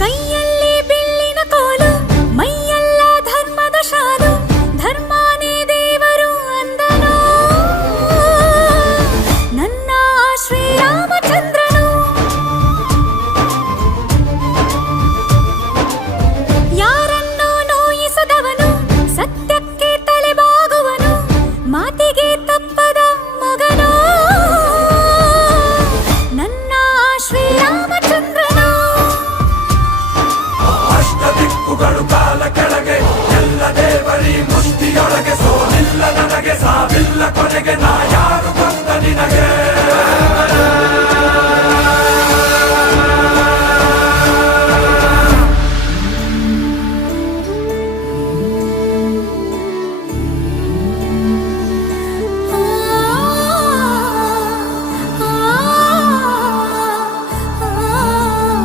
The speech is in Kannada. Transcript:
ಕೈಯಲ್ಲಿ ಬೆಳ್ಳಿನ ಕೋಲು, ಮೈಯೆಲ್ಲ ಧರ್ಮದ ಶಾಲು, ಧರ್ಮನೇ ದೇವರು ಅಂದನು ನನ್ನ ಶ್ರೀರಾಮಚಂದ್ರನು. ಯಾರನ್ನೂ ನೋಯಿಸದವನು, ಸತ್ಯಕ್ಕೆ ತಲೆಬಾಗುವನು, ಮಾತಿಗೆ ತಪ್ಪದ ಮಗನು ನನ್ನ ಶ್ರೀರಾಮಚಂದ್ರನು. ಅಷ್ಟ ದಿಕ್ಕುಗಳು ಕಾಲ ಕೆಳಗೆ, ಎಲ್ಲ ದೇವರಿ ಮುಷ್ಟಿಯೊಳಗೆ, ಸೋಲಿಲ್ಲ ನನಗೆ ಸಾವಿಲ್ಲ ಕೊನೆಗೆ.